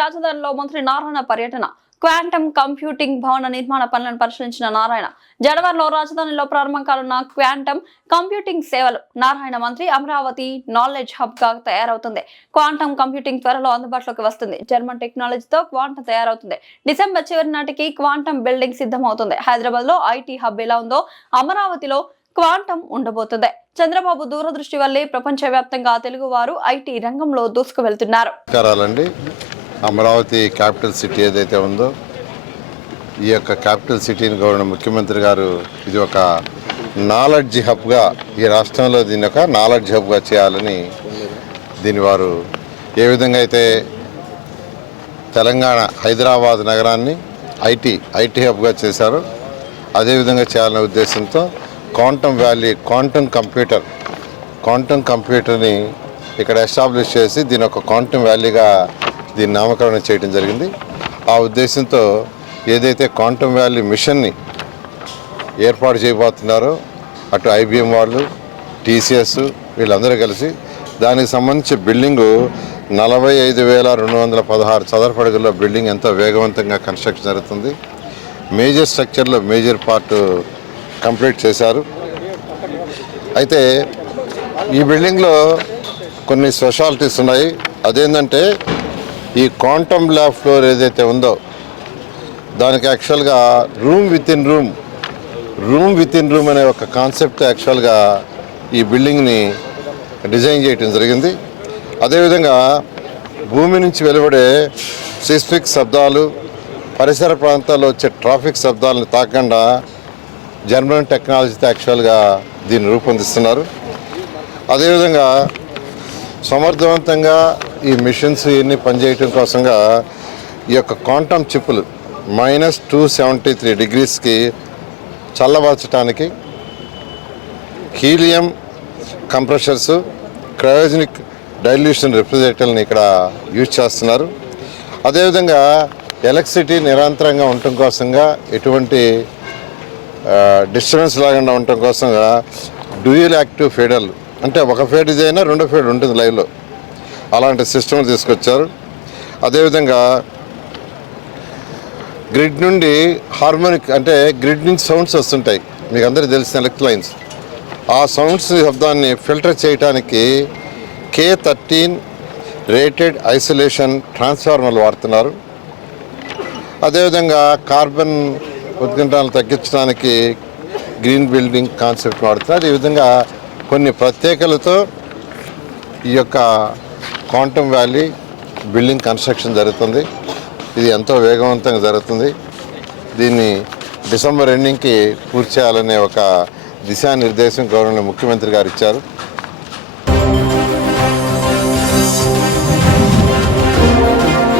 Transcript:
రాజధానిలో మంత్రి నారాయణ పర్యటన. క్వాంటమ్ కంప్యూటింగ్ భవన నిర్మాణ పనులను పరిశీలించిన నారాయణ జనవరిలో రాజధానిలో ప్రారంభం కానున్న క్వాంటమ్ కంప్యూటింగ్ సేవలు. నారాయణ మంత్రి అమరావతి నాలెడ్జ్ హబ్ గా తయారవుతుంది. క్వాంటమ్ కంప్యూటింగ్ త్వరలో అందుబాటులోకి వస్తుంది. జర్మన్ టెక్నాలజీతో క్వాంటమ్ తయారవుతుంది. డిసెంబర్ చివరి నాటికి క్వాంటమ్ బిల్డింగ్ సిద్ధమవుతుంది. హైదరాబాద్ లో ఐటీ హబ్ ఎలా ఉందో అమరావతిలో క్వాంటమ్ ఉండబోతుంది. చంద్రబాబు దూరదృష్టి వల్లే ప్రపంచవ్యాప్తంగా తెలుగు వారు ఐటీ రంగంలో దూసుకు వెళ్తున్నారు. అమరావతి క్యాపిటల్ సిటీ ఏదైతే ఉందో ఈ యొక్క క్యాపిటల్ సిటీని గౌరవ ముఖ్యమంత్రి గారు ఇది ఒక నాలెడ్జ్ హబ్గా ఈ రాష్ట్రంలో దీని ఒక నాలెడ్జ్ హబ్గా చేయాలని దీని వారు ఏ విధంగా అయితే తెలంగాణ హైదరాబాద్ నగరాన్ని ఐటీ హబ్గా చేశారో అదేవిధంగా చేయాలనే ఉద్దేశంతో క్వాంటమ్ వ్యాలీ క్వాంటమ్ కంప్యూటర్ని ఇక్కడ ఎస్టాబ్లిష్ చేసి దీని ఒక క్వాంటమ్ వ్యాలీగా దీన్ని నామకరణం చేయడం జరిగింది. ఆ ఉద్దేశంతో ఏదైతే క్వాంటమ్ వ్యాలీ మిషన్ని ఏర్పాటు చేయబోతున్నారో అటు ఐబిఎం వాళ్ళు, టీసీఎస్ వీళ్ళందరూ కలిసి దానికి సంబంధించి బిల్డింగు 45,216 చదరపు అడుగుల్లో బిల్డింగ్ ఎంతో వేగవంతంగా కన్స్ట్రక్షన్ జరుగుతుంది. మేజర్ స్ట్రక్చర్లో మేజర్ పార్ట్ కంప్లీట్ చేశారు. అయితే ఈ బిల్డింగ్లో కొన్ని స్పెషాలిటీస్ ఉన్నాయి. అదేంటంటే ఈ క్వాంటమ్ ల్యాబ్ ఫ్లోర్ ఏదైతే ఉందో దానికి యాక్చువల్గా రూమ్ విత్ ఇన్ రూమ్ అనే ఒక కాన్సెప్ట్ యాక్చువల్గా ఈ బిల్డింగ్ని డిజైన్ చేయడం జరిగింది. అదేవిధంగా భూమి నుంచి వెలువడే సిస్మిక్ శబ్దాలు, పరిసర ప్రాంతాల్లో వచ్చే ట్రాఫిక్ శబ్దాలను తాకకుండా జర్మన్ టెక్నాలజీతో యాక్చువల్గా దీన్ని రూపొందిస్తున్నారు. అదేవిధంగా సమర్థవంతంగా ఈ మిషన్స్ ఇవన్నీ పనిచేయటం కోసంగా ఈ యొక్క క్వాంటమ్ చిప్పులు -273 డిగ్రీస్కి చల్లబరచడానికి హీలియం కంప్రెషర్స్, క్రయోజనిక్ డైల్యూషన్ రిఫ్రిజిరేటర్ని ఇక్కడ యూజ్ చేస్తున్నారు. అదేవిధంగా ఎలక్ట్రిసిటీ నిరంతరంగా ఉండటం కోసంగా ఎటువంటి డిస్టర్బెన్స్ లేకుండా ఉండటం కోసంగా డ్యూయల్ యాక్టివ్ ఫీడర్లు, అంటే ఒక ఫీడ్ అయినా రెండో ఫీడ్ ఉంటుంది లైవ్లో, అలాంటి సిస్టమ్ తీసుకొచ్చారు. అదేవిధంగా గ్రిడ్ నుండి హార్మోనిక్, అంటే గ్రిడ్ నుంచి సౌండ్స్ వస్తుంటాయి మీకు అందరికీ తెలిసిన ఎలక్ట్రిక్ లైన్స్, ఆ సౌండ్స్ శబ్దాన్ని ఫిల్టర్ చేయడానికి K13 రేటెడ్ ఐసోలేషన్ ట్రాన్స్ఫార్మర్లు వాడుతున్నారు. అదేవిధంగా కార్బన్ ఉద్గంటాలను తగ్గించడానికి గ్రీన్ బిల్డింగ్ కాన్సెప్ట్ వాడుతున్నారు. ఈ విధంగా కొన్ని ప్రత్యేకలతో ఈ యొక్క క్వాంటమ్ వ్యాలీ బిల్డింగ్ కన్స్ట్రక్షన్ జరుగుతుంది. ఇది ఎంతో వేగవంతంగా జరుగుతుంది. దీన్ని డిసెంబర్ ఎండింగ్కి పూర్తి చేయాలనే ఒక దిశానిర్దేశం గౌరవ ముఖ్యమంత్రి గారు ఇచ్చారు.